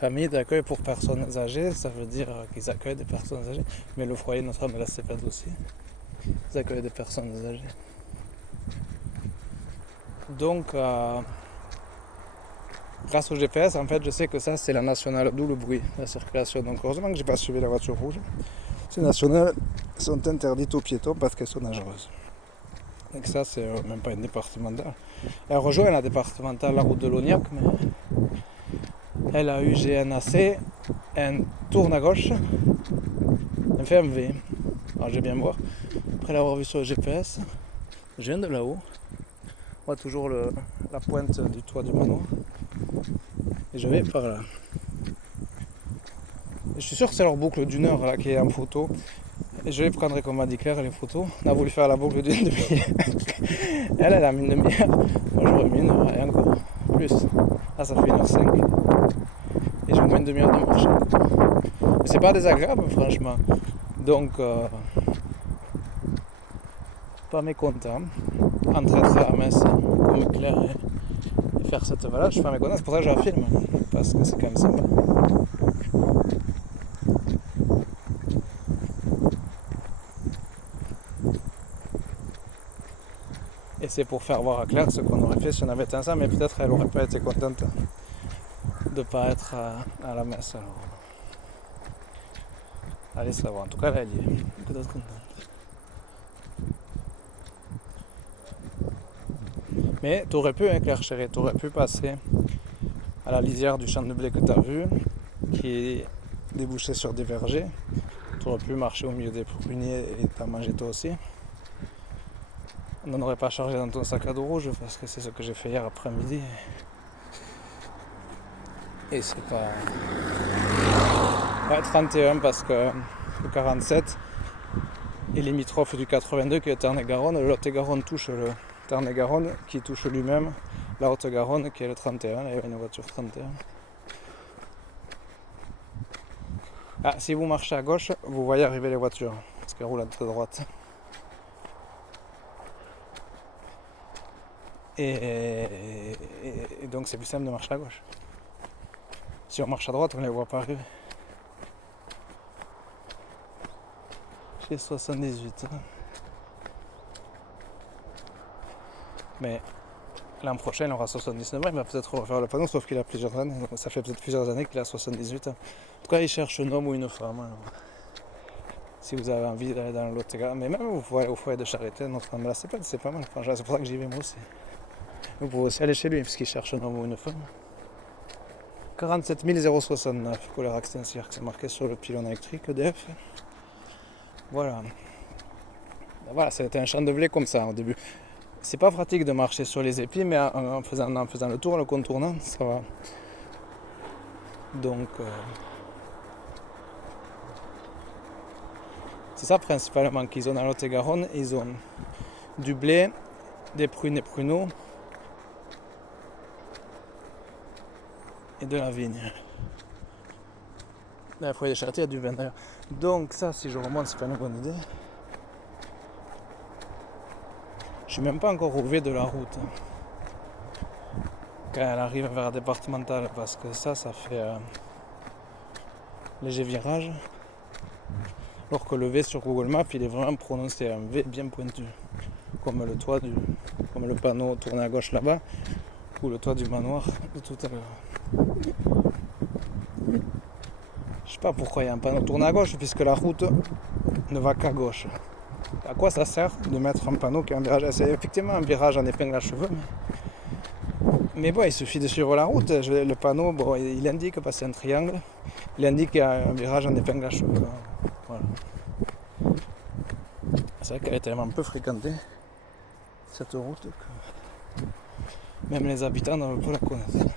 famille d'accueil pour personnes âgées, ça veut dire qu'ils accueillent des personnes âgées. Mais le foyer Notre-Dame de la Cépède aussi, ils accueillent des personnes âgées. Donc, grâce au GPS, en fait, je sais que ça, c'est la nationale, d'où le bruit, la circulation. Donc, heureusement que j'ai pas suivi la voiture rouge. Ces nationales sont interdites aux piétons parce qu'elles sont dangereuses. Donc ça, c'est même pas une départementale. Elle rejoint la départementale, la route de Lognac, mais elle a eu GNAC, elle tourne à gauche, elle fait un V. Alors, je vais bien voir. Après l'avoir vu sur le GPS, je viens de là-haut. On voit toujours la pointe du toit du manoir. Et je vais par là. Et je suis sûr que c'est leur boucle d'une heure là qui est en photo. Et je les prendrai comme m'a dit Claire les photos. On a voulu faire la boucle d'une demi-heure. Elle a mis une demi-heure. Moi j'aurais mis une heure et encore plus. Là ça fait 1h05. Et j'ai au moins une demi-heure de marche. Mais c'est pas désagréable franchement. Donc pas mécontent. Entre être à la messe comme Claire et faire cette balade, je suis pas mécontent. C'est pour ça que je la filme. Parce que c'est quand même sympa. Et c'est pour faire voir à Claire ce qu'on aurait fait si on avait été ensemble, mais peut-être elle aurait pas été contente de ne pas être à la messe. Alors, allez savoir. En tout cas, là, elle y est. Peut-être contente. Mais t'aurais pu, hein, Claire chérie, t'aurais pu passer à la lisière du champ de blé que t'as vu, qui est débouché sur des vergers. T'aurais pu marcher au milieu des pruniers et t'as mangé toi aussi. On n'en aurait pas chargé dans ton sac à dos rouge parce que c'est ce que j'ai fait hier après-midi. Et c'est pas... Ouais, 31 parce que le 47 est limitrophe du 82 qui est Tarn-et-Garonne. Le Lot-et-Garonne touche le Tarn-et-Garonne qui touche lui-même la Haute-Garonne qui est le 31. Il y a une voiture 31. Ah, si vous marchez à gauche, vous voyez arriver les voitures parce qu'elles roulent à droite. Et donc c'est plus simple de marcher à gauche. Si on marche à droite, on ne les voit pas arriver. J'ai 78 ans. Mais l'an prochain, il aura 79 ans, il va peut-être refaire le panneau, sauf qu'il a plusieurs années. Donc ça fait peut-être plusieurs années qu'il a 78 ans. En tout cas, il cherche un homme ou une femme. Alors, si vous avez envie d'aller dans l'autre gars, mais même vous pouvez aller au foyer de charité, Notre-Dame de la Cépède, c'est pas mal. Franchement, c'est pour ça que j'y vais moi aussi. Vous pouvez aussi aller chez lui, puisqu'il cherche un homme ou une femme. 47 069, colère extensive, c'est marqué sur le pylône électrique EDF. Voilà. Voilà, c'était un champ de blé comme ça au début. C'est pas pratique de marcher sur les épis, mais en faisant le tour, le contournant, ça va. Donc, c'est ça principalement qu'ils ont dans Lot-et-Garonne. Ils ont du blé, des prunes et pruneaux et de la vigne. Dans la foyer de Charité, il y a du vin d'ailleurs. Donc ça, si je remonte, c'est pas une bonne idée. Je suis même pas encore au V de la route. Quand elle arrive vers la départementale, parce que ça fait léger virage. Alors que le V sur Google Maps, il est vraiment prononcé, un V bien pointu. Comme le toit comme le panneau tourné à gauche là-bas, ou le toit du manoir de tout à l'heure. Je sais pas pourquoi il y a un panneau tourné à gauche, puisque la route ne va qu'à gauche. À quoi ça sert de mettre un panneau qui a un virage? C'est effectivement un virage en épingle à cheveux, mais bon, il suffit de suivre la route. Le panneau, bon, il indique, parce que c'est un triangle, il indique qu'il y a un virage en épingle à cheveux. Voilà. C'est vrai qu'elle est tellement peu fréquentée, cette route, que même les habitants ne veulent pas la connaître.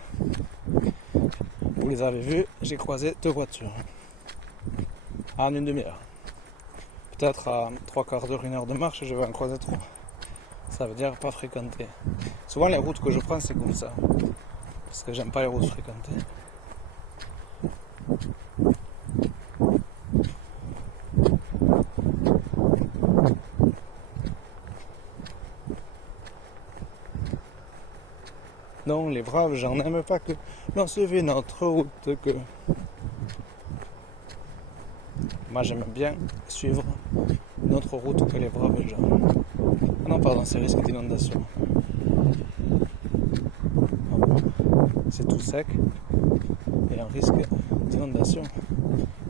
Vous les avez vus, j'ai croisé 2 voitures en une demi-heure. Peut-être à 3/4 d'heure, 1 heure de marche, je vais en croiser 3. Ça veut dire pas fréquenté. Souvent les routes que je prends c'est comme ça. Parce que j'aime pas les routes fréquentées. Non, les braves gens n'aiment pas que l'on suive notre route que... Moi j'aime bien suivre notre route que les braves gens. Ah non, pardon, c'est risque d'inondation. C'est tout sec et un risque d'inondation.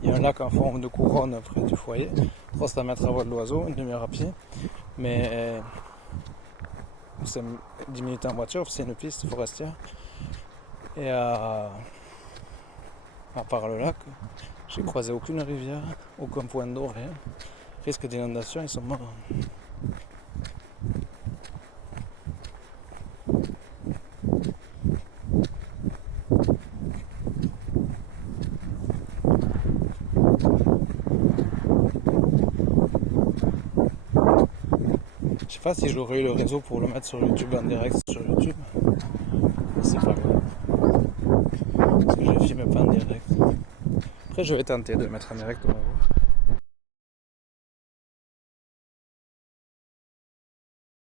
Il y a un lac en forme de couronne près du foyer. 300 mètres à vol d'oiseau, une demi-heure à pied. Mais c'est 10 minutes en voiture, c'est une piste forestière. Et à part le lac, j'ai croisé aucune rivière, aucun point d'eau, rien. Risque d'inondation, ils sont morts. Je sais pas si j'aurais eu le réseau pour le mettre sur YouTube en direct sur YouTube. C'est pas grave. Parce que je filme pas en direct. Après je vais tenter de le mettre en direct.